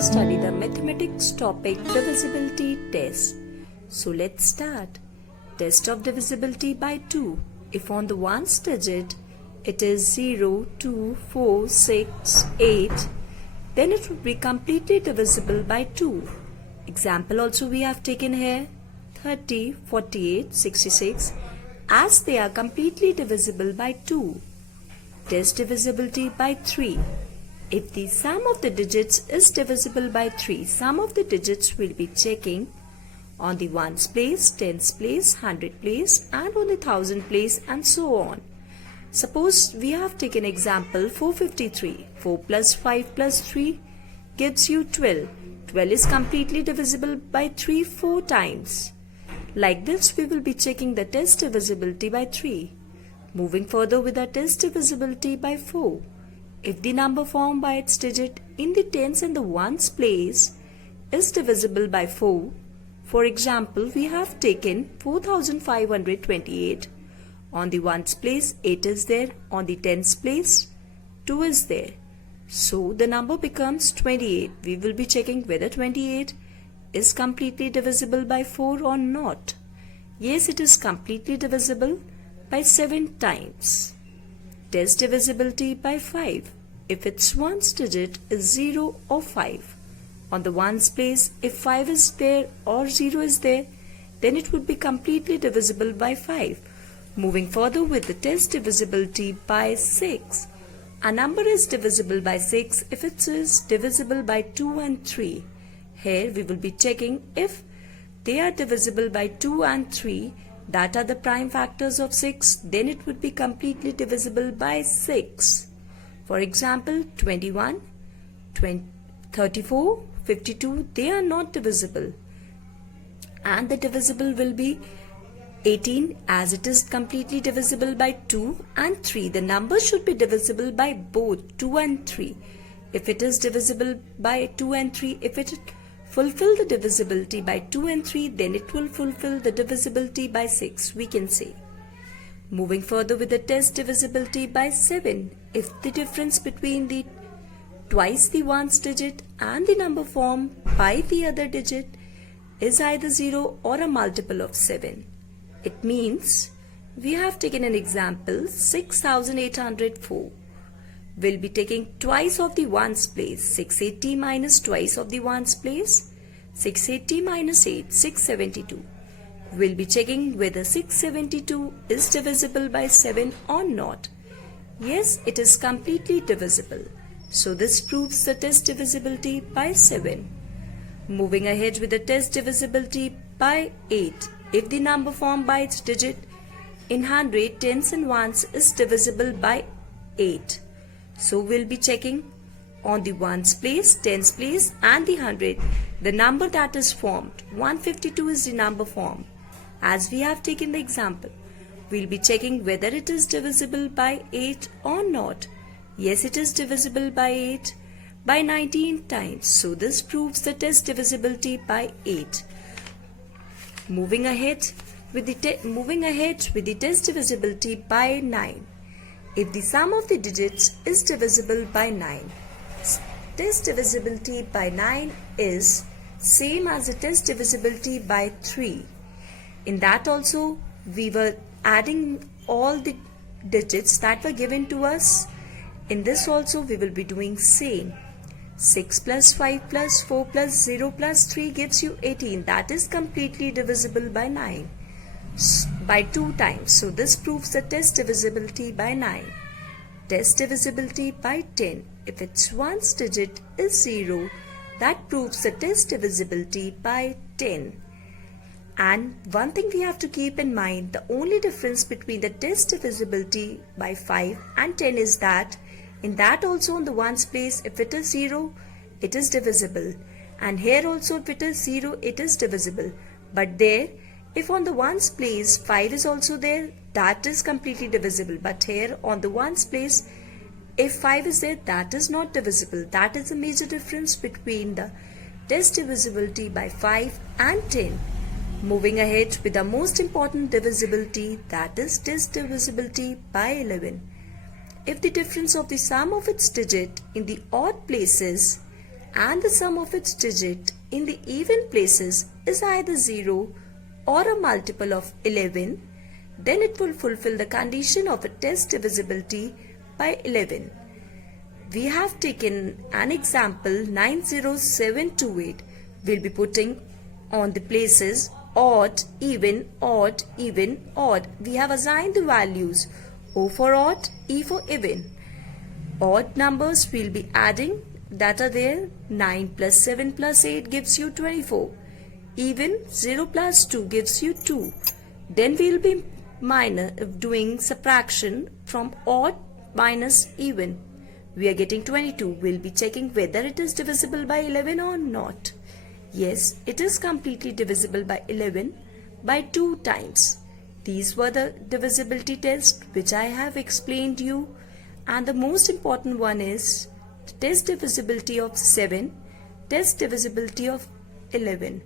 to study the mathematics topic divisibility test. So let's start. Test of divisibility by 2. If on the ones digit it is 0, 2, 4, 6, 8, then it would be completely divisible by 2. Example also we have taken here 30, 48, 66 as they are completely divisible by 2. Test divisibility by 3. If the sum of the digits is divisible by 3, sum of the digits will be checking on the ones place, tens place, hundred place and on the thousand place and so on. Suppose we have taken example 453. 4 plus 5 plus 3 gives you 12. 12 is completely divisible by 3 4 times. Like this we will be checking the test divisibility by 3. Moving further with the test divisibility by 4. If the number formed by its digit in the tens and the ones place is divisible by 4, for example, we have taken 4528. On the ones place, 8 is there. On the tens place, 2 is there. So the number becomes 28. We will be checking whether 28 is completely divisible by 4 or not. Yes, it is completely divisible by 7 times. Test divisibility by 5. If its ones digit is 0 or 5. On the ones place, if 5 is there or 0 is there, then it would be completely divisible by 5. Moving further with the test divisibility by 6. A number is divisible by 6 if it is divisible by 2 and 3. Here we will be checking if they are divisible by 2 and 3, that are the prime factors of 6, then it would be completely divisible by 6. For example, 21, 34, 52, they are not divisible. And the divisible will be 18 as it is completely divisible by 2 and 3. The number should be divisible by both 2 and 3. If it is divisible by 2 and 3, if it fulfill the divisibility by 2 and 3, then it will fulfill the divisibility by 6, we can say. Moving further with the test divisibility by 7. If the difference between the twice the ones digit and the number formed by the other digit is either 0 or a multiple of 7. It means we have taken an example 6804. We'll be taking twice of the ones place. 680 minus twice of the ones place. 680 minus 8, 672. We'll be checking whether 672 is divisible by 7 or not. Yes, it is completely divisible. So this proves the test divisibility by 7. Moving ahead with the test divisibility by 8. If the number formed by its digit in 100, tens and ones is divisible by 8. So we'll be checking on the ones place, tens place and the 100, the number that is formed. 152 is the number formed. As we have taken the example, we'll be checking whether it is divisible by 8 or not. Yes, it is divisible by 8 by 19 times. So this proves the test divisibility by 8. Moving ahead with the test divisibility by 9. If the sum of the digits is divisible by 9, test divisibility by 9 is same as the test divisibility by 3. In that also we were adding all the digits that were given to us. In this also we will be doing same. 6 plus 5 plus 4 plus 0 plus 3 gives you 18. That is completely divisible by 9. By 2 times. So this proves the test divisibility by 9. Test divisibility by 10. If its ones digit is 0, that proves the test divisibility by 10. And one thing we have to keep in mind, the only difference between the test divisibility by 5 and 10 is that in that also on the ones place, if it is 0, it is divisible. And here also if it is 0, it is divisible. But there, if on the ones place 5 is also there, that is completely divisible. But here on the ones place, if 5 is there, that is not divisible. That is a major difference between the test divisibility by 5 and 10. Moving ahead with the most important divisibility, that is test divisibility by 11. If the difference of the sum of its digit in the odd places and the sum of its digit in the even places is either 0 or a multiple of 11, then it will fulfill the condition of a test divisibility by 11. We have taken an example 90728. We'll be putting on the places odd, even, odd, even, odd. We have assigned the values O for odd, E for even. Odd numbers we'll be adding that are there. 9 plus 7 plus 8 gives you 24. Even 0 plus 2 gives you 2. Then we'll be doing subtraction from odd minus even. We are getting 22. We'll be checking whether it is divisible by 11 or not. Yes, it is completely divisible by 11 by 2 times. These were the divisibility tests which I have explained you, and the most important one is the test divisibility of 7, test divisibility of 11.